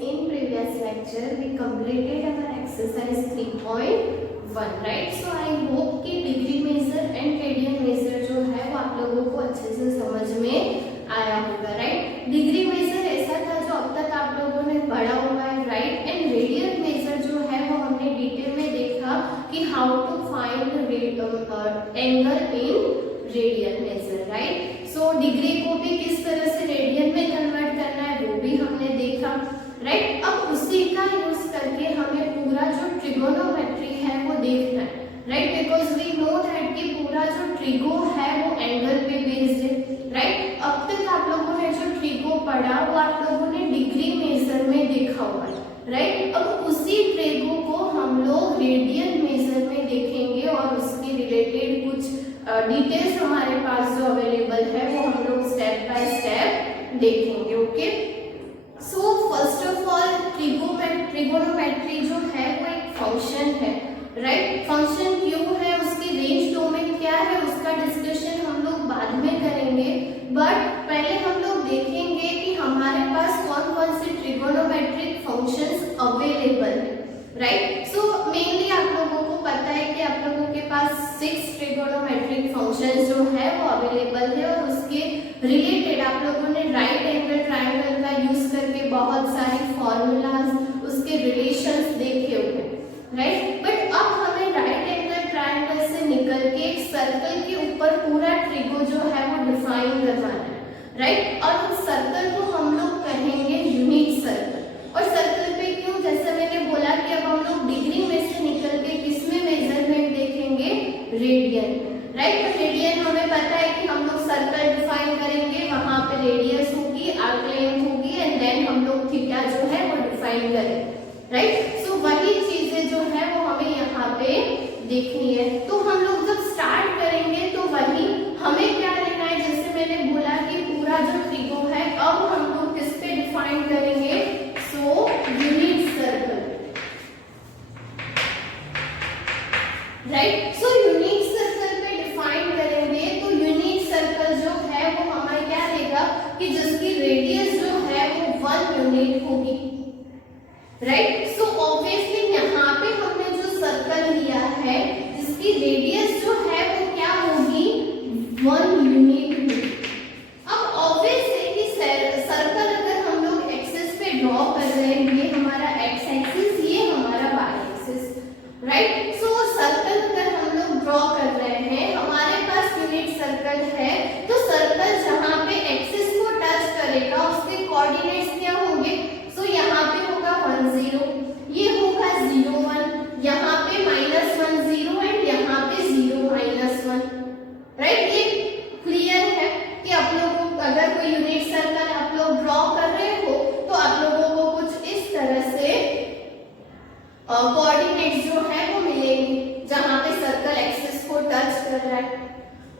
in previous lecture we completed our exercise 3.1, right? So I hope कि degree measure and radian measure जो है वो आप लोगों को अच्छे से समझ में आया होगा, राइट? डिग्री मेजर ऐसा था जो अब तक आप लोगों ने पढ़ा हुआ है, राइट? एंड रेडियन मेजर जो है वो हमने डिटेल में देखा कि how to find angle in radian measure, right? So degree को भी किस तरह से रेडियन में कन्वर्ट करना है वो भी हमने देखा, राइट? अब उसी का यूज करके हमें पूरा जो ट्रिगोनोमेट्री है वो देखना है, right? Because we know that कि पूरा जो ट्रिगो है वो एंगल पे बेस्ड है, राइट? अब तक आप लोगों ने जो ट्रिगो पढ़ा वो आप लोगों ने डिग्री मेजर में देखा हुआ है, राइट? अब उसी ट्रिगो को हम लोग रेडियन मेजर में देखेंगे और उसके रिलेटेड कुछ डिटेल्स हमारे पास जो अवेलेबल है वो हम लोग स्टेप बाय स्टेप देखेंगे, okay? So first of all trigonometry जो है वो एक फंक्शन है, राइट? फंक्शन क्यों है, उसकी रेंज डोमेन क्या है, उसका डिस्कशन हम लोग बाद में करेंगे, बट पहले हम लोग देखेंगे कि हमारे पास कौन कौन से ट्रिगोनोमेट्रिक फंक्शंस अवेलेबल है, राइट? सो मेनली आप लोगों को पता है कि आप लोगों के पास 6 ट्रिगोनोमेट्रिक फंक्शंस जो है वो अवेलेबल है और उसके रिलेटेड आप लोगों ने राइट एंगल ट्रायंगल का यूज करके बहुत सारी फॉर्मूलाज उसके रिलेशंस देखे हुए, राइट? बट अब हमें राइट एंगल ट्रायंगल से निकल के एक सर्कल के ऊपर पूरा ट्रिगो जो है वो डिफाइन करवाना है, राइट? और उस सर्कल को हम लोग कहेंगे यूनिट सर्कल। और सर्कल पे क्यों, जैसे मैंने बोला कि अब हम लोग डिग्री में से निकल के किसमें मेजरमेंट देखेंगे, रेडियन, राइट? तो रेडियन हमें पता है कि हम लोग सर्कल डिफाइन करेंगे, वहां पे रेडियस होगी, आर्क लेंथ होगी एंड देन हम लोग थीटा जो है वो डिफाइन करेंगे, राइट? सो वही चीजें जो है वो हमें यहाँ पे देखनी है। तो हम लोग जब स्टार्ट करेंगे तो वही हमें क्या लेना है, जैसे मैंने बोला कि पूरा जो ट्रिगो है अब हम लोग किस पे डिफाइन करेंगे, so unit circle, right? So unit circle पे डिफाइन करेंगे तो यूनिट सर्कल जो है वो हमें क्या देगा कि जिसकी रेडियस जो है वो 1 यूनिट होगी, राइट? सो ऑब्वियसली यहाँ पे हमने जो सर्कल लिया है जिसकी रेडियस जो है वो क्या होगी, 1 यूनिट होगी। अब ऑब्वियस है कि सर्कल अगर हम लोग एक्सिस पे ड्रॉ कर रहे हैं, ये हमारा एक्स एक्सिस, ये हमारा Y axis, right? So circle अगर हम लोग ड्रॉ कर रहे हैं, हमारे पास यूनिट सर्कल है, तो सर्कल जहाँ पे एक्सिस को टच करेगा उसके कोऑर्डिनेट्स क्या होंगे, सो यहाँ पे होगा 1 0, ये होगा 0 1, यहाँ पे -1 0 एंड यहाँ पे 0 -1, राइट? ये क्लियर है कि आप लोगों अगर कोई यूनिट सर्कल आप लोग ड्रॉ कर रहे हो तो आप लोगों को कुछ इस तरह से कोऑर्डिनेट्स जो है वो मिलेंगे जहां पे सर्कल एक्सिस को टच कर रहा है,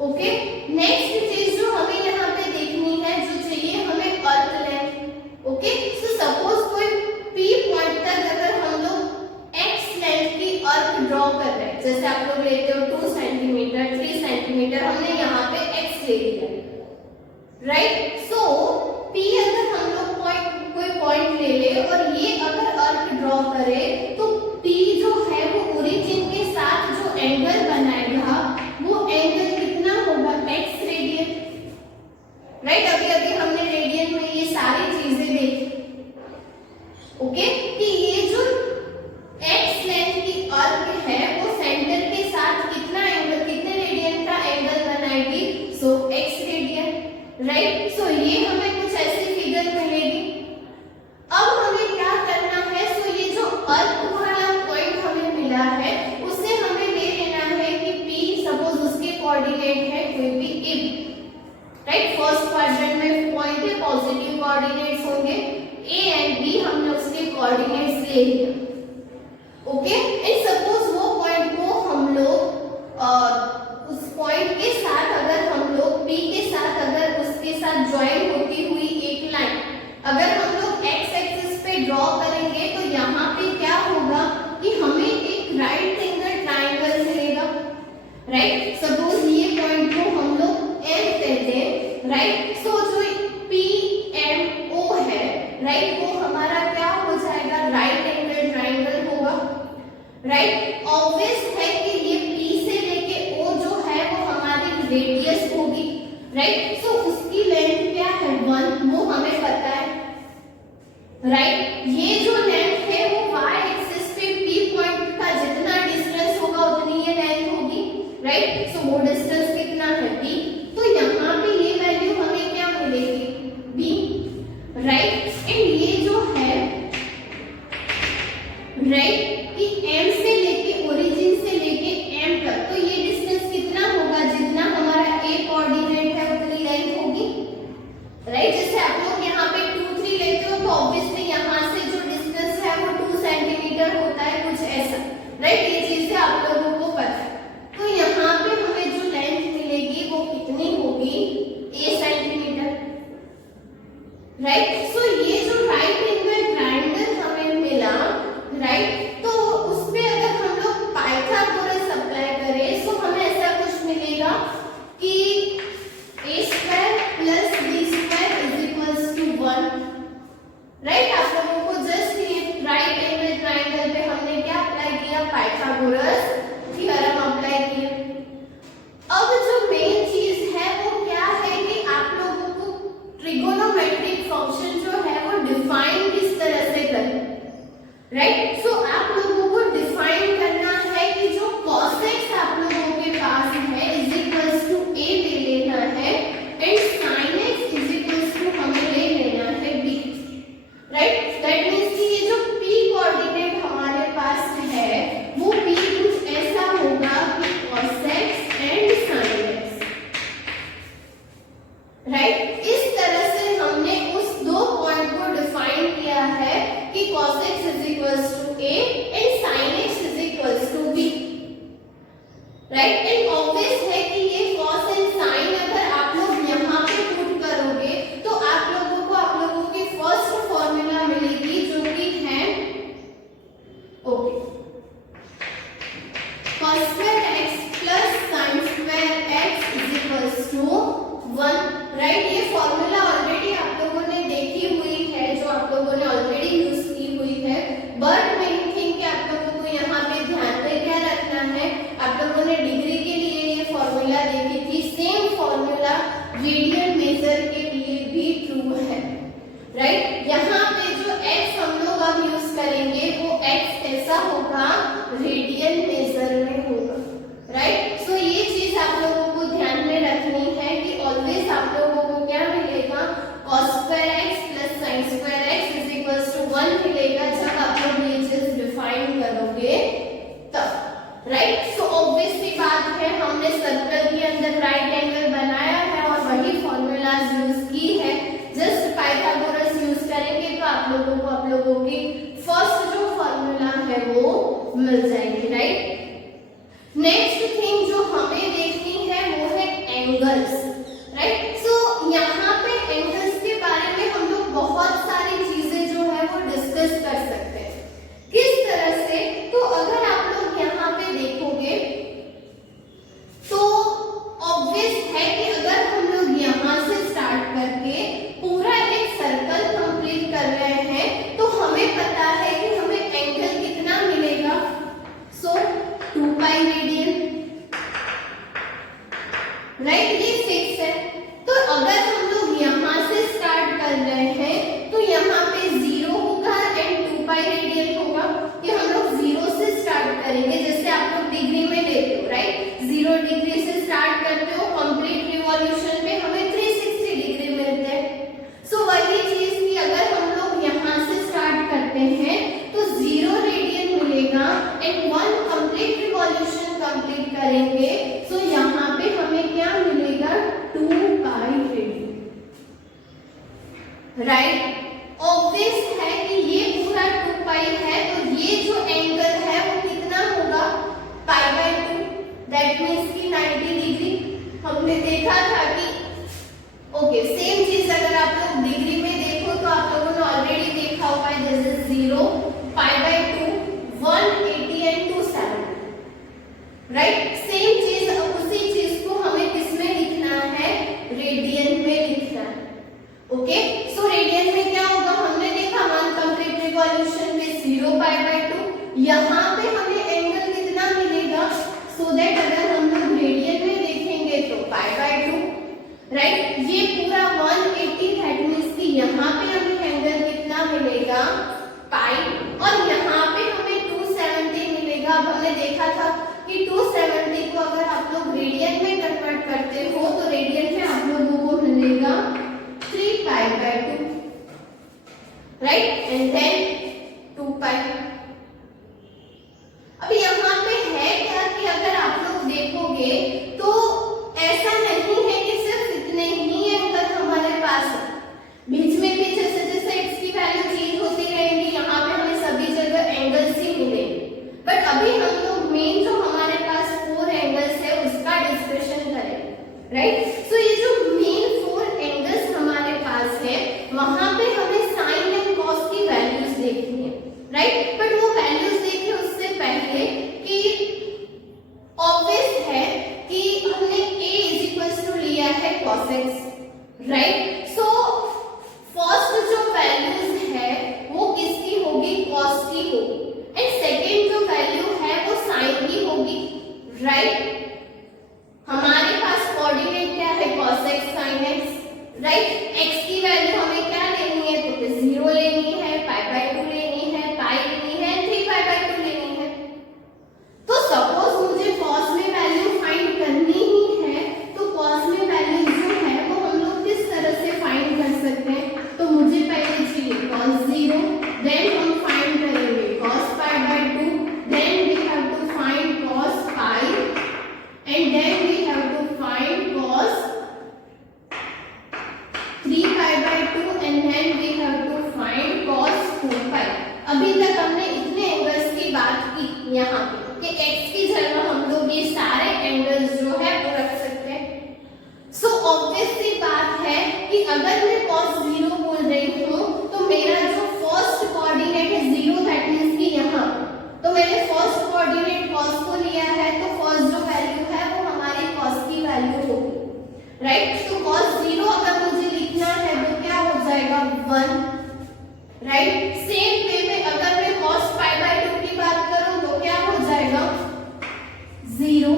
ओके? नेक्स्ट चीज जो हमें यहाँ पे देखनी है, जो चाहिए हमें अर्क लेंथ, ओके? सो सपोज कोई P पॉइंट तक अगर हम लोग x लेंथ की अर्क ड्रॉ कर रहे हैं, जैसे आप लोग लेते हो 2 सेंटीमीटर 3 सेंटीमीटर, हमने यहाँ पे x ले लिया, राइट? सो P अगर हम लोग कोई पॉइंट ले ले और ये अगर अर्क ड्रॉ करे तो P जो है वो ओरिजिन के साथ जो एंगल बनाएगा वो एंगल कितना होगा, x रेडियन, राइट? अभी हमने रेडियन में ये सारी चीजें देखी, ओके? कि ये जो x लेंथ की अर्क है वो सेंटर के साथ कितना एंगल, कितने रेडियन का एंगल बनाएगी, सो x रेडियन, राइट? सो ये हमें कुछ ऐसी फिगर मिलेगी। अब हमें क्या करना है, सो ये जो अर्क वाला पॉइंट हमें मिला है उसे हमें ले लेना है कि P सपोज उसके कोऑर्डिनेट है कोई भी a, राइट? फर्स्ट क्वाड्रेंट में पॉइंट है, पॉजिटिव कोऑर्डिनेट्स होंगे, a एंड b हमने उसके कोऑर्डिनेट्स ले लिया, ओके? एंड सपोज वो पॉइंट को हम लोग उस पॉइंट के साथ अगर हम लोग P के साथ अगर उसके साथ ज्वाइन होती हुई एक लाइन अगर हम लोग x एक्सिस पे ड्रॉ करेंगे तो यहाँ पे क्या होगा कि हमें एक राइट एंगल ट्रायंगल मिलेगा, राइट? सपोज ये पॉइंट को हम लोग M कहते हैं, राइट? सो जो PMO है, राइट, वो हमारा क्या हो जाएगा, राइट एंगल ट्राइंगल होगा, राइट। ऑब्वियस है कि ये P से लेके O जो है वो हमारी रेडियस होगी, राइट। सो उसकी लेंथ क्या है 1, वो हमें पता है, राइट। ये जो लेंथ है वो y एक्सिस पे P पॉइंट का जितना डिस्टेंस होगा उतनी ये लेंथ होगी, राइट। सो वो डिस्टेंस कितना है P, तो यहाँ पे ये वैल्यू हमें क्या मिलेगी B, राइट। एंड ये जो है, राइट, कि M से लेके ओरिजिन से लेके M तक, तो ये डिस्टेंस कितना होगा, जितना हमारा A कोऑर्डिनेट है उतनी लेंथ होगी, राइट। जैसे आप लोग यहाँ पे 2 3 लेते हो तो ऑब्वियसली यहाँ से जो डिस्टेंस है वो 2 सेंटीमीटर होता है, कुछ ऐसा, राइट। ये चीजें आप लोगों को पता है। तो यहाँ पे हमें जो लेंथ मिलेगी वो कितनी होगी, A सेंटीमीटर, राइट। सो ये जो राइट एंगल ट्रायंगल हमें मिला, राइट, तो उस पे अगर हम लोग पाइथागोरस अप्लाई करें तो हमें ऐसा कुछ मिलेगा कि a square plus b square is equals to 1, right. आप लोगों को जस्ट ये राइट एंगल ट्रायंगल पे हमने क्या अप्लाई किया, पाइथागोरस थ्योरम अप्लाई किया। अब जो मेन चीज है वो क्या है कि आप लोगों को ट्रिगोनोमेट्रिक फंक्शन जो है वो डिफाइन किस तरह से करें, राइट। सो आप लोगों को डिफाइन करना है कि जो cos x आप लोगों के पास है इज इक्वल्स टू a ले लेना है and sin x is equals to हमें ले लेना है b, राइट। दैट मींस कि ये जो p कोऑर्डिनेट हमारे पास है वो p कुछ ऐसा होगा कि cos x and sin x, right. इस तरह से हमने उस दो पॉइंट को डिफाइन किया है कि cos x is equals to a and sin x is equals to b, right। and obvious है कि ये cos and sin अगर आप लोग यहाँ पे पुट करोगे तो आप लोगों की फर्स्ट फॉर्मूला मिलेगी जो कि है okay cos square x plus sin square x is equals to 1, right. ये फॉर्मूला ऑलरेडी आप लोगों ने देखी हुई है, जो आप लोगों ने ऑलरेडी यूज की हुई है, बट मेन थिंग कि आप लोगों को यहाँ पे ध्यान में क्या रखना है, आप लोगों ने डिग्री के लिए ये फॉर्मूला देखी थी, सेम फॉर्मूला रेडियन मेजर के लिए भी ट्रू है, राइट। यहाँ पे जो x हम लोग अब यूज करेंगे वो x कैसा होगा, रेडियन मेजर में होगा, राइट। सो ये चीज आप लोगों को ध्यान में रखनी है कि ऑलवेज आप लोगों को क्या मिलेगा, cos square x plus sin square x is equals to 1 मिलेगा जब आप लोग ये चीज डिफाइन करोगे तब, राइट। सो ऑब्वियस सी बात है, हमने सर्कल के अंदर राइट एंगल बनाया है और वही फॉर्मूलाज यूज की है, जस्ट पाइथागोरस यूज करेंगे तो आप लोगों की फर्स्ट जो फॉर्मूला है वो मिल जाएगी, राइट। नेक्स्ट थिंग जो हमें देखनी है वो है एंगल्स, राइट। सो यहाँ पे एंगल्स के बारे में हम लोग बहुत सारी चीजें जो है वो डिस्कस कर सकते हैं, किस तरह से, तो अगर आप लोग यहाँ पे देखोगे तो ऑब्वियस है कि अगर हम लोग यहाँ से स्टार्ट करके पूरा एक सर्कल कंप्लीट कर रहे हैं तो हमें पता है कि हमें एंगल कितना मिलेगा, सो 2 पाई रेडियन, राइट। ये फिक्स है। तो अगर हम लोग यहाँ से स्टार्ट कर रहे हैं तो यहाँ पे 0 होगा एंड 2 पाई रेडियन होगा, कि हम लोग 0 से स्टार्ट करेंगे, जैसे आप लोग डिग्री में लेते हो, राइट। 0 डिग्री से स्टार्ट करते हो, कंप्लीट रिवॉल्यूशन में हमें 360 डिग्री मिलते हैं। सो वही चीज की अगर हम लोग यहाँ से स्टार्ट करते हैं तो 0 रेडियन मिलेगा एंड 1 कंप्लीट रिवॉल्यूशन कंप्लीट करेंगे, सो यहाँ पे हमें क्या मिलेगा, 2 पाई रेडियन, राइट। ऑब्वियस है कि ये पूरा 2 पाई है तो ये जो एंगल है वो कितना होगा, पाई बाय 2, दैट मींस कि 90 डिग्री। हमने देखा था कि ओके सेम चीज अगर आप लोग डिग्री में देखो तो आप लोगों ने ऑलरेडी देखा होगा, जैसे 0 पाई बाय 2 180 एंड 270, राइट। सेम चीज, उसी चीज को हमें किसमें लिखना है, रेडियन में लिखना है, ओके। सो रेडियन में क्या होगा, हमने यहाँ पे हमें एंगल कितना मिलेगा, सो दैट अगर हम लोग रेडियन में देखेंगे तो π/2, राइट। ये पूरा 180 दैट मींस कि यहाँ पे हमें एंगल कितना मिलेगा पाई, और यहाँ पे हमें 270 मिलेगा। अब हमने देखा था कि 270 को अगर आप लोग रेडियन में कन्वर्ट करते हो तो रेडियन में आप लोगों को मिलेगा 3π/2, राइट, एंड देन 2π। अब यहाँ पे है क्या कि अगर आप लोग देखोगे तो ऐसा नहीं है कि सिर्फ इतने ही एंगल हमारे पास है, बीच में भी जैसे जैसे x की वैल्यू चेंज होती रहेगी यहाँ पे हमें सभी जगह एंगल्स ही मिलेंगे। बट अभी हम लोग मेन जो हमारे पास 4 एंगल्स है उसका डिस्कशन करेंगे, राइट। सो ये जो मेन 4 एंगल्स हमारे पास है वहां पे हमें साइन एंड कॉस की वैल्यूज देखनी है, राइट। बट वो वैल्यूज देखे उससे पहले कि ऑब्वियस है कि हमने a लिया है cos x, right. So first जो वैल्यूज है वो किसकी होगी, cos की होगी, एंड सेकेंड जो वैल्यू है वो sin की होगी, राइट। हमारे पास कोऑर्डिनेट क्या है, cos x sin x, right. x की वैल्यू हमें क्या लेनी है, तो 0 लेनी है, π/2 लेनी है, पाई लेनी है, 3π/2 लेनी है। तो सपोज मुझे cos में वैल्यू फाइंड करनी ही है तो cos में वैल्यू जो है वो हम लोग किस तरह से फाइंड कर सकते हैं, तो मुझे पहले चाहिए cos 0, देन हम फाइंड करेंगे cos π/2, then we have to find cos pi, and then we have to find cos 3π/2, and then we have to find cos 2π। अभी तक हमने इतने एंगल्स की बात की यहाँ पे कि x की जगह हम लोग ये सारे एंगल्स जो है वो रख सकते हैं। सो ऑब्वियस सी बात है कि अगर मैं cos 0 बोल रही हूँ तो मेरा जो फर्स्ट कोऑर्डिनेट है 0, दैट मींस कि यहाँ, तो मैंने फर्स्ट कोऑर्डिनेट cos को लिया है तो फर्स्ट जो वैल्यू है वो हमारी cos की वैल्यू होगी, राइट। तो cos 0 अगर मुझे लिखना है तो क्या हो जाएगा 1, राइट। सेम वे में अगर मैं cos π/2 की बात करूं तो क्या हो जाएगा 0,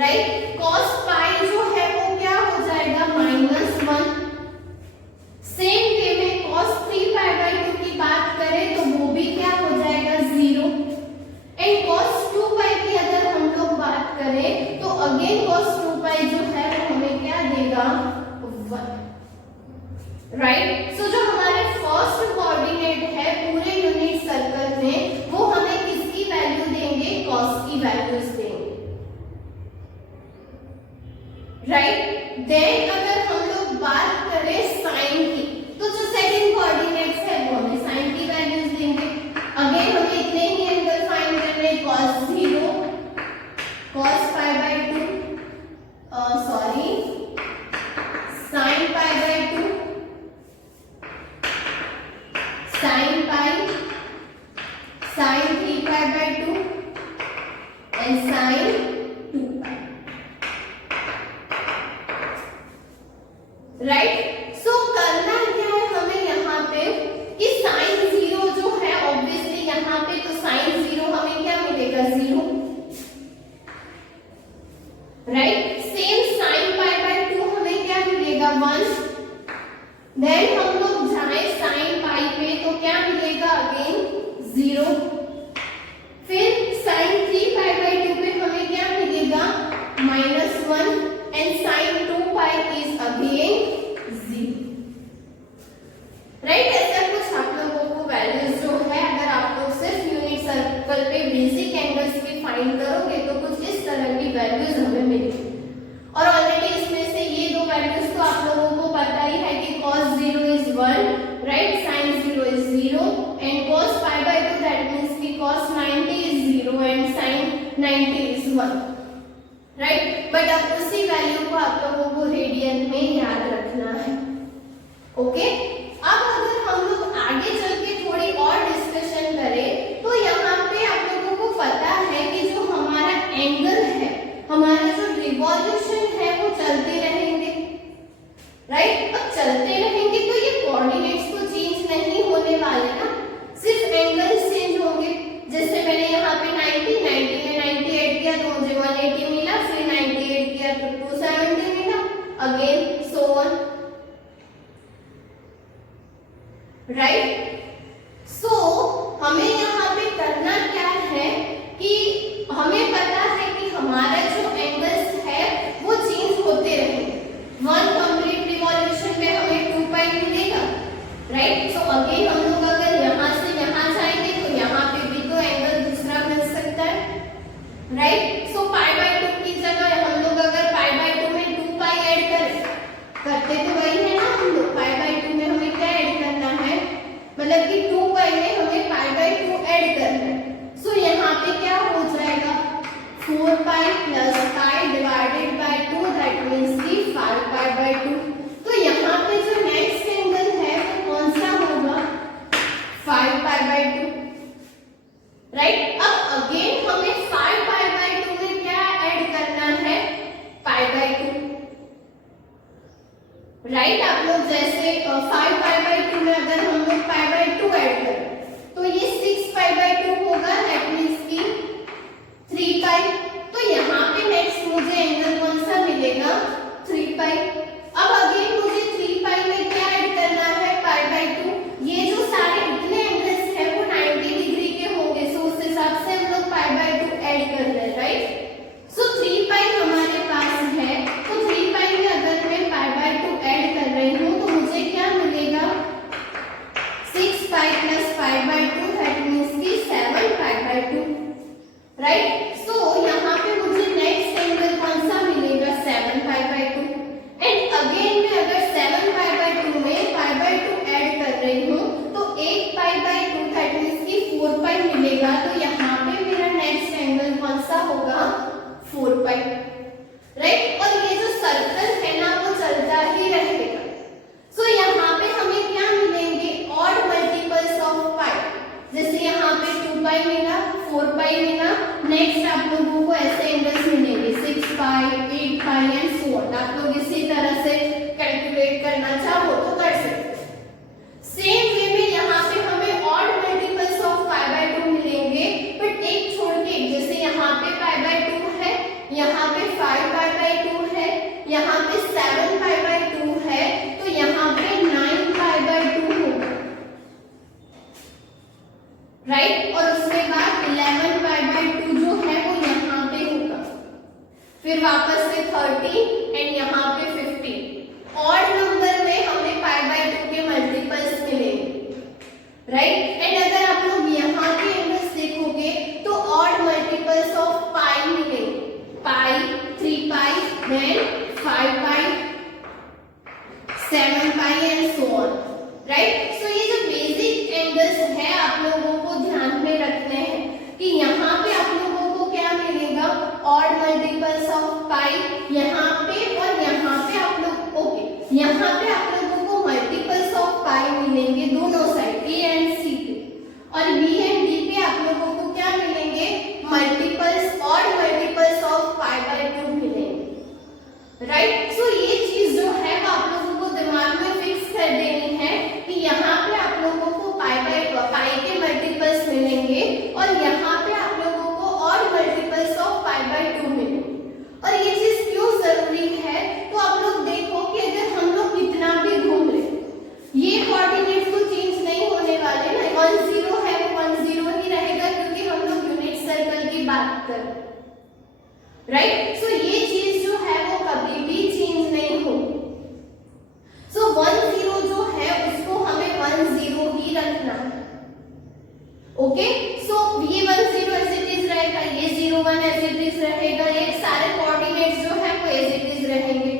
राइट। cos pi जो है वो क्या हो जाएगा -1। सेम वे में cos 3π/2 की बात करें तो वो भी क्या हो जाएगा 0, एंड cos 2π की अगर हम लोग बात करें तो अगेन cos 2π जो है वो हमें क्या देगा 1, राइट। सो जो हमारे फर्स्ट कोऑर्डिनेट है पूरे यूनिट सर्कल में वो हमें किसकी वैल्यू देंगे, cos की वैल्यूज देंगे, राइट। देन अगर हम लोग बात करें sin की तो जो सेकंड कोऑर्डिनेट्स है वो हमें sin की वैल्यूज देंगे। अगेन हमें इतने ही एंगल फाइंड करने, cos 0, cos π/2, sorry sin π/2, sin pi, sin 3π/2 and sin 2π, right. So करना क्या है हमें यहाँ पे कि sin 0 जो है ऑब्वियसली यहाँ पे तो sin 0 हमें क्या मिलेगा 0, राइट। सेम sin π/2 हमें क्या मिलेगा 1, देन हम लोग जाए sin pi पे तो क्या मिलेगा अगेन 0, फिर sin 3π/2 पे हमें क्या मिलेगा -1, and sin 2π is again 0, right. ऐसा कुछ आप लोगों को वैल्यूज जो है अगर आप लोग सिर्फ यूनिट सर्कल पे बेसिक एंगल्स की फाइंड करोगे तो कुछ इस तरह की वैल्यूज हमें मिलेगी। और ऑलरेडी इसमें से ये दो वैल्यूज तो आप लोगों को पता ही है कि cos 0 is 1, right, sin 0 is 0, and cos π/2 that means कि cos 90 is 0 and sin 90 is 1, right। But अब उसी वैल्यू को आप लोगों को रेडियन में याद रखना है, ओके। अब अगर हम लोग आगे चल के थोड़ी और डिस्कशन करें तो यहाँ पे आप लोगों को पता है कि जो हमारा एंगल है, हमारा जो रिवॉल्यूशन है वो चलते रहेंगे, राइट। अब चलते रहेंगे तो ये कोऑर्डिनेट्स तो चेंज नहीं होने वाले ना, सिर्फ एंगल्स चेंज होंगे। जैसे मैंने राइट। सो हमें यहाँ पे करना क्या है कि हमें पता है कि हमारा जो एंगल्स है वो चेंज होते रहेंगे। वन कंप्लीट रिवॉल्यूशन में हमें 2 पाई मिलेगा, राइट। सो अगेन हम लोग अगर यहाँ से यहाँ जाएंगे तो यहाँ पे भी तो एंगल दूसरा मिल सकता है, राइट। सो पाई बाय 2 की जगह हम लोग अगर पाई बाय 2 में 2 पाई ऐड करें, करते तो वही है ना हम लोग, पाई बाय 2 में हमें क्या ऐड करना है, मतलब कि 2 पाई में हमें पाई बाय 2 ऐड करना है। सो यहाँ पे क्या हो जाएगा, 4 pi plus pi divided by 2, that means कि 5 पाई बाय 2। तो यहाँ पे जो नेक्स्ट एंगल है वो कौन सा होगा, 5 पाई बाय 2, राइट। अब अगेन हमें 5 पाई बाय 2 में क्या ऐड करना है, पाई बाय 2, राइट। आप लोग जैसे 5 पाई बाय 2 में अगर हम लोग पाई बाय 2 ऐड करें तो ये 6 पाई बाय 2 होगा, दैट मींस कि 3 पाई। तो यहाँ पे नेक्स्ट मुझे एंगल कौन सा मिलेगा, 3 पाई। अब अगेन मुझे 3 पाई में क्या ऐड करना है, पाई बाय 2। ये जो सारे इतने एंगल्स हैं वो 90 डिग्री के होंगे, सो उस हिसाब से हम लोग पाई बाय 2 ऐड कर रहे हैं, राइट। सो 3 पाई हमारे पास है, तो 3 पाई में अगर मैं पाई बाय 2 ऐड कर रही हूँ तो मुझे क्या मिलेगा, 6 pi plus pi by 2, that means कि 7 पाई बाय 2, राइट। सो यहाँ पे मुझे नेक्स्ट एंगल कौन सा मिलेगा, 7 पाई बाय 2। एंड अगेन मैं अगर 7 पाई बाय 2 में पाई बाय 2 ऐड कर रही हूँ तो 8 पाई बाय 2, दैट मींस कि 4 पाई मिलेगा। तो यहाँ पे मेरा नेक्स्ट एंगल कौन सा होगा, 4 पाई, राइट। और ये जो सर्कल है ना वो चलता ही रहेगा। सो यहाँ पे हमें क्या मिलेंगे, ऑड मल्टीपल्स ऑफ पाई। जैसे यहाँ पे 2 पाई मिला, 4 पाई मिला, नेक्स्ट आप लोगों को ऐसे एंगल्स मिलेंगे 6 पाई, 8 पाई एंड सो ऑन। आप लोग इसी तरह से कैलकुलेट करना चाहो तो कर सकते। सेम वे में यहाँ पे हमें odd multiples of pi by 2 मिलेंगे, बट एक छोड़ के, जैसे यहाँ पे पाई बाय 2 है, यहाँ पे 5 पाई बाय 2 है, यहाँ पे 7 पाई बाय 2 है, तो यहाँ पे 9 पाई बाय 2 होगा, राइट। और उसके बाद 11 पाई बाय 2 जो है वो यहाँ पे होगा, फिर वापस से 30 एंड यहाँ पे 15। ऑड नंबर में हमें पाई बाय 2 के मल्टीपल्स मिलेंगे, राइट। एंड अगर आप लोग यहाँ के एंगल्स देखोगे तो ऑड मल्टीपल्स ऑफ पाई मिलेंगे, pi, 3 pi, then 5 pi, 7 pi and so on, right. So ये जो बेसिक एंगल्स है आप लोगों को ध्यान में रखने हैं कि यहाँ पे आप लोगों को क्या मिलेगा, ऑड मल्टीपल्स ऑफ पाई यहाँ पे, और यहाँ पे आप लोग ओके, यहाँ पे आप लोगों को मल्टीपल्स ऑफ पाई मिलेंगे दोनों साइड, ए एंड सी पे, और बी एंड डी पे आप लोगों को क्या मिलेंगे, multiples, odd multiples of pi by 2 मिलेंगे, राइट। सो ये चीज जो है वो आप लोगों को दिमाग में फिक्स कर देनी है कि यहाँ पे आप लोगों को पाई के मल्टीपल्स मिलेंगे और यहाँ पे आप लोगों को और मल्टीपल्स ऑफ पाई बाय 2 मिलेंगे। और ये चीज क्यों जरूरी है, तो आप लोग देखो कि अगर हम लोग कितना भी घूम ले, ये कोऑर्डिनेट्स तो चेंज नहीं होने वाले ना, 1 0 है वो 1 0 ही रहेगा, क्योंकि हम लोग यूनिट सर्कल की बात कर रहे हैं, राइट। सो ये चीज जो है वो कभी भी चेंज नहीं होगी। सो 1 0 जो है उसको हमें 1 0 ही रखना है, ओके। सो ये 1 0 एज इट इज रहेगा, ये 0 1 एज इट इज रहेगा, ये सारे कोऑर्डिनेट्स जो है वो एज इट इज रहेंगे।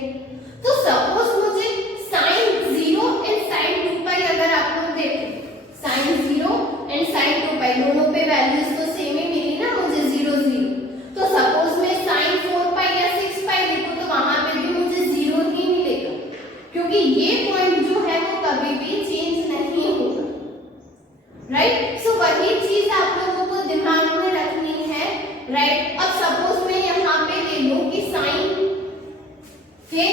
तो सपोज मुझे sin 0 एंड sin 2 पाई अगर आप लोग देखें, sin 0 एंड sin 2 पाई दोनों पे वैल्यूज तो सेम ही मिली ना मुझे, 0 0। तो सपोज मैं sin 4 पाई या 6 पाई लिखूं तो वहां पे भी मुझे 0 ही मिलेगा, क्योंकि ये पॉइंट जो है वो कभी भी चेंज नहीं होगा, राइट। सो वही चीज आप लोगों को दिमाग में रखनी है, राइट। अब सपोज मैं यहाँ पे ले लूं कि sin के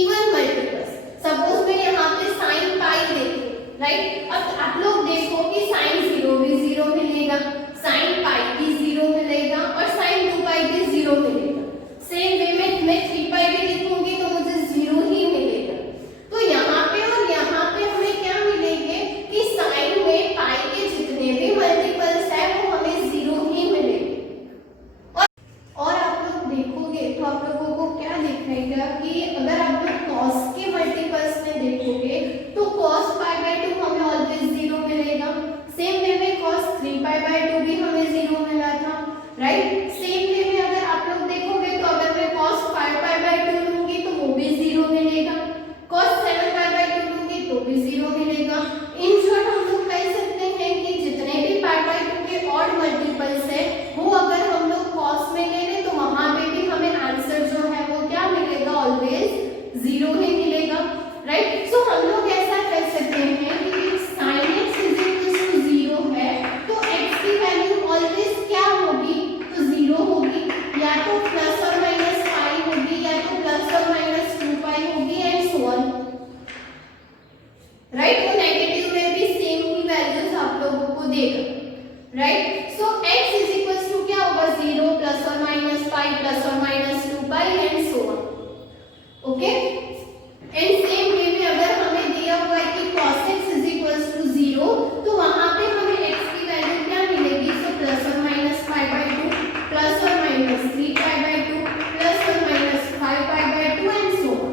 इवन मल्टीपल्स, सपोज मैं यहाँ पे sin पाई देखूं, राइट। अब आप लोग देखो कि sin 0 भी 0 मिलेगा, sin पाई भी 0 मिलेगा और sin 2 पाई भी 0 मिलेगा। सेम वे में मैं 3 पाई भी लिखूंगी तो मुझे 0 ही मिलेगा। तो यहाँ पे और यहाँ पे हमें क्या मिलेंगे कि sin राइट। सेम वे में अगर आप लोग देखोगे तो अगर मैं cos 5 पाई बाय 2 लूंगी तो वो भी 0 मिलेगा, cos 7 पाई बाय 2 लूंगी तो भी 0 मिलेगा। इन शॉर्ट हम लोग कह सकते हैं कि जितने भी पाई बाय 2 के ऑड मल्टीपल्स है वो अगर हम लोग cos में ले लें तो वहां पे भी हमें आंसर जो है वो क्या मिलेगा, ऑलवेज 0 ही मिलेगा, राइट। सो हम लोग ऐसा कह सकते हैं कि sin x is equal to 0 है तो x की वैल्यू ऑलवेज क्या होगी, तो 0 होगी, या तो प्लस और माइनस पाई होगी या तो प्लस और माइनस 2 पाई होगी एंड सो ऑन, राइट। वो नेगेटिव में भी सेम ही वैल्यूज आप लोगों को देगा, right. So x is equal to क्या होगा, 0 प्लस और माइनस पाई प्लस और minus 2 pi and so on, okay. And same way में अगर हमें दिया हुआ है कि cos x is equal to 0 तो वहां पे हमें x की वैल्यू क्या मिलेगी, सो प्लस और माइनस पाई बाय 2 प्लस और माइनस 3 पाई बाय 2 प्लस और minus 5 pi by 2 and so on,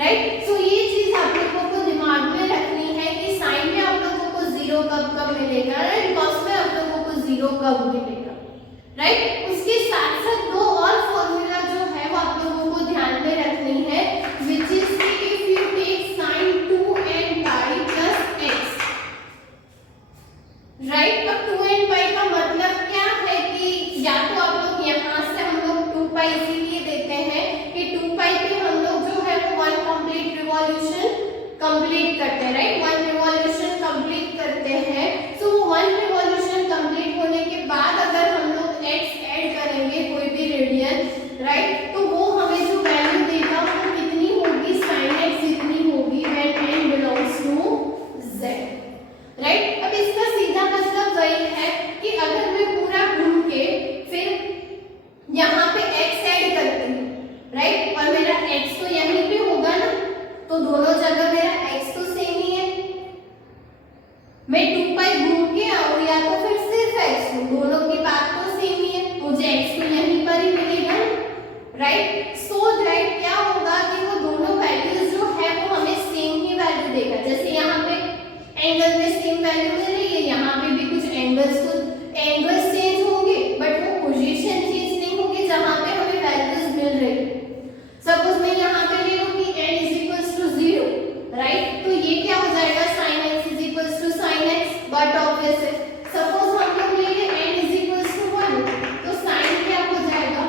right. So ये चीज आप लोगों को दिमाग में रखनी है कि साइन में आप लोगों को 0 कब मिलेगा, राइट, cos में आप लोगों को 0 कब मिलेगा, राइट। उसके साथ साथ दो और फॉर्मूला जो है वो आप लोगों को ध्यान में रखनी है, which is if you take sin 2n pi plus x, right. अब 2n pi का मतलब क्या है कि या तो आप लोग यहाँ से हम लोग 2 pi इसीलिए देते हैं कि 2 pi पे हम लोग जो है वो 1 कंप्लीट रिवॉल्यूशन कंप्लीट करते हैं, राइट, 1 रिवॉल्यूशन कंप्लीट करते हैं। सो वो 1 रिवॉल्यूशन कंप्लीट होने के बाद अगर हम लोग x ऐड करेंगे कोई भी रेडियन, राइट, तो वो हमें जो वैल्यू देगा वो कितनी होगी, sin x जितनी होगी when n belongs to z, right. अब इसका सीधा मतलब वही है कि अगर मैं पूरा घूम के फिर यहाँ पे x ऐड करती हूँ, राइट, और मेरा x तो यहीं पे होगा ना, तो दोनों जगह मेरा x तो सेम ही है। मैं 2 पाई घूम के आऊँ या तो फिर सिर्फ x हूँ, दोनों की बात तो सेम ही है, मुझे x तो यहीं पर ही मिलेगा ना, राइट। सो दैट क्या होगा कि वो दोनों वैल्यूज जो है वो हमें सेम ही वैल्यू देगा। जैसे यहाँ पे एंगल में सेम वैल्यू मिल रही है, यहाँ पे भी कुछ एंगल्स चेंज होंगे बट वो पोजीशन चेंज नहीं होगी जहाँ पे हमें वैल्यूज मिल रही है। सपोज मैं यहाँ पे ले लूँ कि n is equals to 0, right, तो ये क्या हो जाएगा, sin x is equals to sin x, but obvious है। सपोज हम लोग ले लें n इज इक्वल्स टू 1 तो sin क्या हो जाएगा,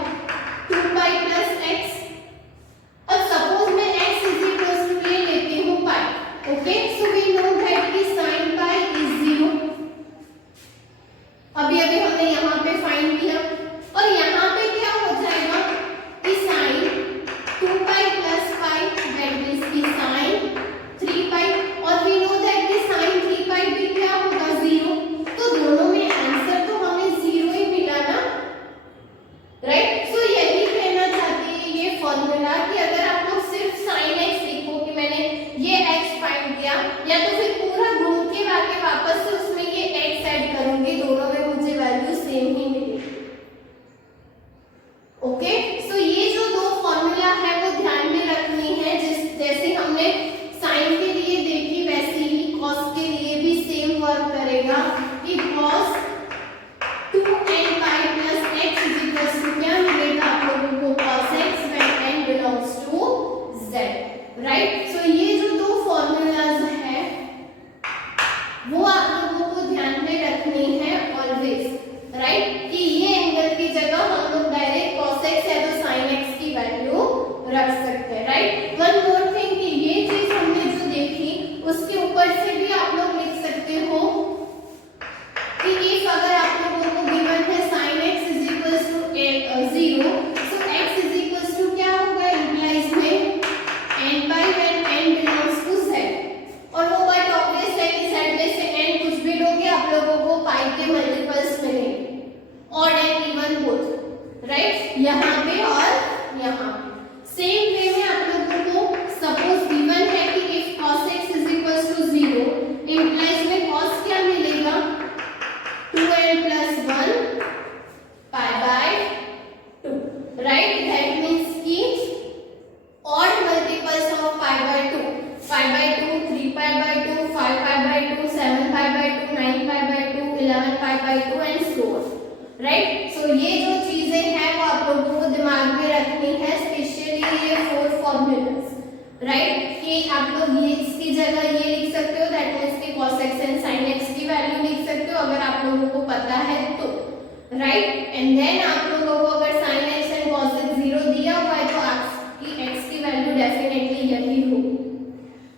2 पाई प्लस x। अब सपोज मैं x इज इक्वल्स टू ले लेती हूँ pi, okay, so we know that कि sin पाई इज 0। अभी हमने यहाँ पे फाइंड किया और यहाँ पे क्या हो जाएगा कि sin 2 pi plus pi that means कि sin 3 पाई, और वी नो दैट कि sin 3 पाई भी क्या होगा, 0। तो दोनों में आंसर तो हमें 0 ही मिला ना, राइट। सो यही कहना चाहती है ये फॉर्मूला कि अगर आप लोग सिर्फ sin x लिखो कि मैंने ये x फाइंड किया, या तो फिर पूरा घूम के आके वापस से उसमें ये x ऐड करूंगी, दोनों में मुझे वैल्यू सेम ही मिलेगी, ओके। सो ये जो दो फॉर्मूला है वो ध्यान में रखनी है, जैसे हमने साइन के लिए देखी वैसे ही cos के लिए भी सेम वर्क करेगा कि cos 2n pi plus x is equals to क्या मिलेगा आप लोगों को, cos x when n belongs to z, right. So ये जो दो फॉर्मूलाज है वो आप लोगों को ध्यान में रखनी है ऑलवेज, राइट, कि ये एंगल की जगह हम लोग डायरेक्ट cos x या तो sin x की वैल्यू रख सकते हैं, राइट। वन मोर थिंग कि ये चीज हमने जो देखी उसके ऊपर से भी आप लोग लिख सकते हो कि इफ अगर आप लोगों को गिवन है sin x is equals to 0, so x is equals to क्या होगा, इंप्लाइज में n by when n belongs to z, और वो बात ऑब्वियस है कि z में से n कुछ भी लोगे आप लोगों को पाई के मल्टीपल्स मिलेंगे, odd and even both, right, यहाँ पे और यहाँ पे। सेम वे में आप लोगों को सपोज गिवन है कि if cos x is equals to 0, implies में cos क्या मिलेगा, 2n plus 1 pi by 2, right, that means कि odd multiples of pi by 2, 3 pi by 2, 5 pi by 2, 7 pi by 2, 9 pi by 2, 11 pi by 2 and so on। Right. So ये जो चीजें हैं वो आप लोगों को दिमाग में रखनी है, स्पेशली ये 4 फॉर्मूलाज, राइट। कि आप लोग ये इसकी जगह ये लिख सकते हो, दैट मींस कि cos x and sin x की वैल्यू लिख सकते हो अगर आप लोगों को पता है तो, राइट। एंड देन आप लोगों को अगर sin x and cos x 0 दिया हुआ है तो आपकी x की वैल्यू डेफिनेटली यही होगी।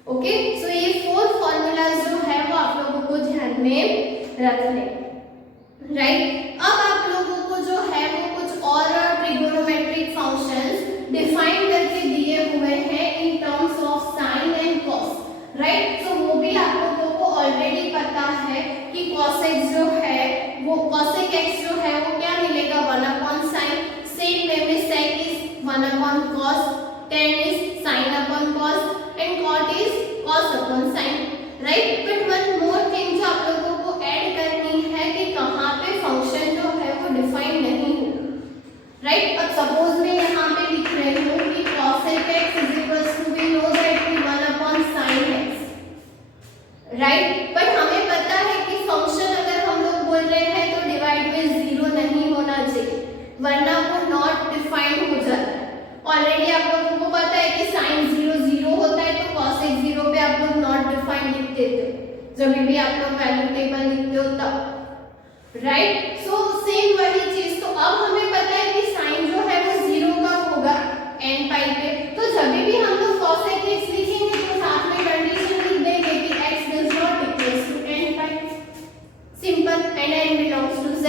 ओके, सो ये 4 फॉर्मूलाज जो है वो आप लोगों को ध्यान में रखने, राइट। अब आप लोगों को जो है वो कुछ और ट्रिगोनोमेट्रिक फंक्शंस डिफाइन करके दिए हुए हैं in terms of sine and cos, right. So वो भी आप लोगों को ऑलरेडी पता है कि cos x जो है वो cosec x जो है वो क्या मिलेगा 1/sin, सेम वे में sec is 1/cos, tan is sin/cos and cot is cos/sin, right. But one more thing जो आप लोगों को ऐड करनी है कि कहाँ पे फंक्शन जो है वो डिफाइन नहीं हो, राइट। अब सपोज मैं यहाँ पे लिख रही हूँ कि cosec x is equals to we know that 1/sin x, right. But हमें पता है कि फंक्शन अगर हम लोग बोल रहे हैं तो डिवाइड में 0 नहीं होना चाहिए, वरना वो नॉट डिफाइंड हो जाता है। ऑलरेडी आप लोगों को पता है कि sin 0 0 होता है तो cosec 0 पे आप लोग नॉट डिफाइंड लिख देते हो जब भी आप लोग वैल्यू टेबल लिखते हो तब, राइट। सो सेम वही चीज, तो अब हमें पता है कि sin जो है वो 0 कब होगा n पाई पे, तो जब भी हम लोग cosec x लिखेंगे तो साथ में कंडीशन लिख देंगे कि x does not equals to n pi, simple, and n belongs to z।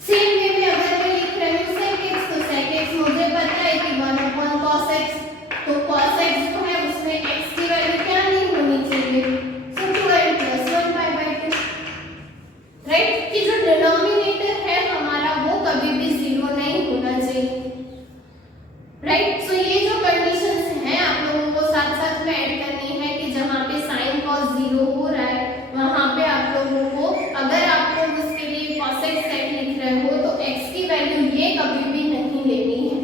Same way में अगर मैं लिख रही हूँ sec x तो sec x मुझे पता है कि 1/cos x, तो cos x जो है उसमें x की वैल्यू क्या नहीं होनी चाहिए, सो 2n + 1 pi/2, राइट। कि जो डिनोमिनेटर है हमारा वो कभी भी 0 नहीं होना चाहिए, राइट। सो ये जो कंडीशंस हैं आप लोगों को साथ साथ में ऐड करनी है कि जहाँ पे sin cos 0 हो रहा है वहाँ पे आप लोगों को अगर आप लोग उसके लिए cosec sec लिख रहे हो तो x की वैल्यू ये कभी भी नहीं लेनी है।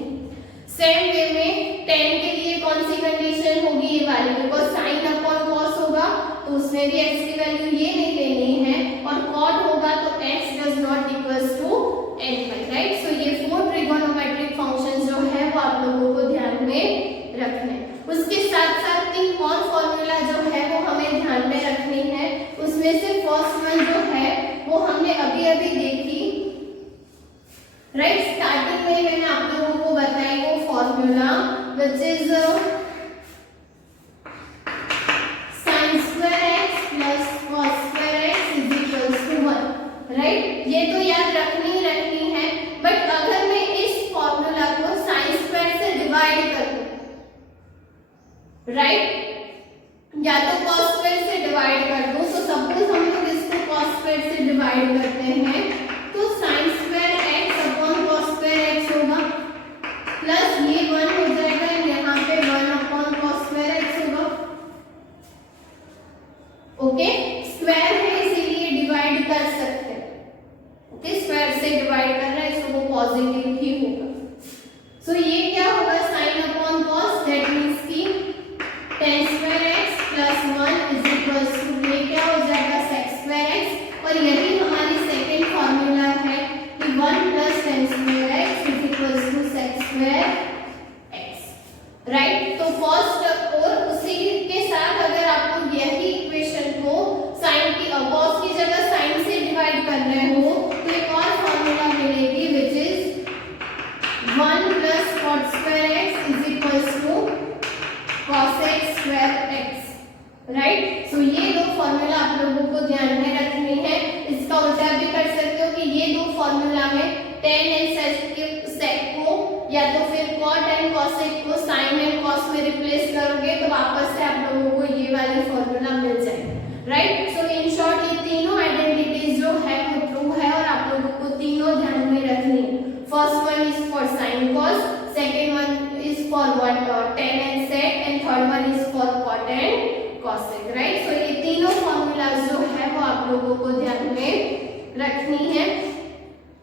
सेम वे में tan के लिए कौन सी कंडीशन होगी, ये वाली, बिकॉज sin/cos होगा तो उसमें भी x की वैल्यू ये नहीं लेनी है, और cot होगा तो x does not equals to n pi, right. So ये 4 ट्रिगोनोमेट्रिक फंक्शंस जो है वो आप लोगों को ध्यान में रखने। उसके साथ साथ 3 और फॉर्मूला जो है वो हमें ध्यान में रखनी है, उसमें से फर्स्ट वन जो है वो हमने अभी अभी देखी, राइट। स्टार्टिंग में मैंने आप लोगों को बताई वो formula which is sin² x + cos² x is equals to 1, right. ये तो याद रखनी ही रखनी है, बट अगर मैं इस फॉर्मूला को sin² से डिवाइड कर दूं, राइट, या तो cos² से डिवाइड कर दूं, तो सपोज हम लोग इसको cos² से डिवाइड करते हैं तो sin² x/cos² x होगा, प्लस ये 1 हो जाएगा, यहाँ पे 1/cos² x होगा, ओके। स्क्वायर है इसीलिए डिवाइड कर सकते हैं, ओके, स्क्वायर से डिवाइड कर रहा है तो वो पॉजिटिव ही होगा। सो ये क्या होगा sin/cos, दैट मींस कि tan² x + 1 is equals to ये क्या हो जाएगा sec² x, और यही हमारी सेकंड फॉर्मूला है कि 1 + tan² x is equals to sec² x, right. तो फर्स्ट और उसी के साथ अगर आप लोग यही इक्वेशन को sin की cos की जगह sin से डिवाइड कर रहे हो तो एक और फॉर्मूला मिलेगी which is 1 + cot² x is equals to cosec² x, right. So ये दो फॉर्मूला आप लोगों को ध्यान में रखनी है। इसका उल्टा भी कर सकते हो कि ये दो फॉर्मूला में tan एंड sec को या तो फिर cot एंड cosec को sin एंड cos में रिप्लेस करोगे तो वापस से आप लोगों को ये वाली फॉर्मूला मिल जाएगी, राइट। सो इन शॉर्ट ये तीनों आइडेंटिटीज जो है वो ट्रू है और आप लोगों को तीनों ध्यान में रखनी है। First one is for sin cos, second one is for tan and sec, and third one is for cot and cosec, right. So ये तीनों फॉर्मूलाज जो है वो आप लोगों को ध्यान में रखनी है।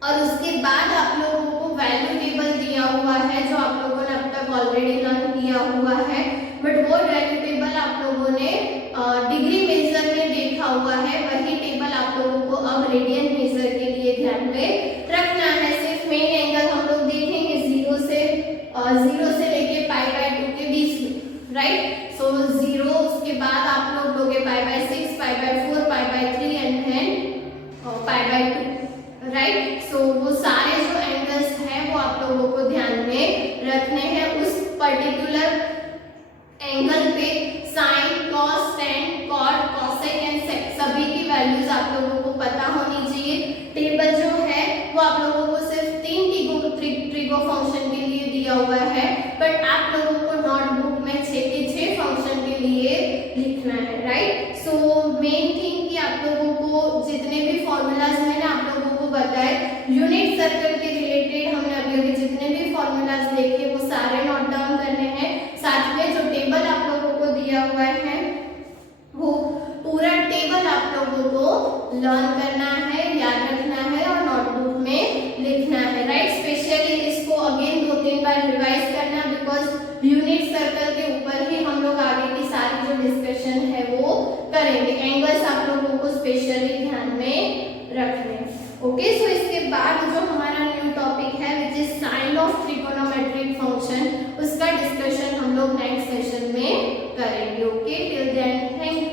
और उसके बाद आप लोगों को वैल्यू टेबल दिया हुआ है जो आप लोगों ने अब तक ऑलरेडी लर्न किया हुआ है, बट वो वैल्यू टेबल आप लोगों ने डिग्री मेजर में देखा हुआ है, वही टेबल आप लोगों को अब रेडियन मेजर के लिए ध्यान में वैल्यूज आप लोगों को पता होनी चाहिए। टेबल जो है वो आप लोगों को सिर्फ 3 ट्रिगो फंक्शन के लिए दिया हुआ है, बट आप लोगों को नोटबुक में 6 के 6 फंक्शन के लिए लिखना है, राइट। सो मेन थिंग कि आप लोगों को जितने भी फॉर्मूलाज मैंने आप लोगों को बताए यूनिट सर्कल के रिलेटेड, हमने अभी जितने भी फॉर्मूलाज देखे वो सारे नोट डाउन करने हैं। साथ में जो टेबल आप लोगों को दिया हुआ है वो पूरा टेबल आप लोगों को लर्न करना है, याद रखना है और नोटबुक में लिखना है, राइट। स्पेशली इसको अगेन 2-3 बार रिवाइज करना, बिकॉज यूनिट सर्कल के ऊपर ही हम लोग आगे की सारी जो डिस्कशन है वो करेंगे। एंगल्स आप लोगों को स्पेशली ध्यान में रखने। ओके, सो इसके बाद जो हमारा न्यू टॉपिक है which is sine of trigonometric function, उसका डिस्कशन हम लोग नेक्स्ट सेशन में करेंगे। Okay, till then thank you.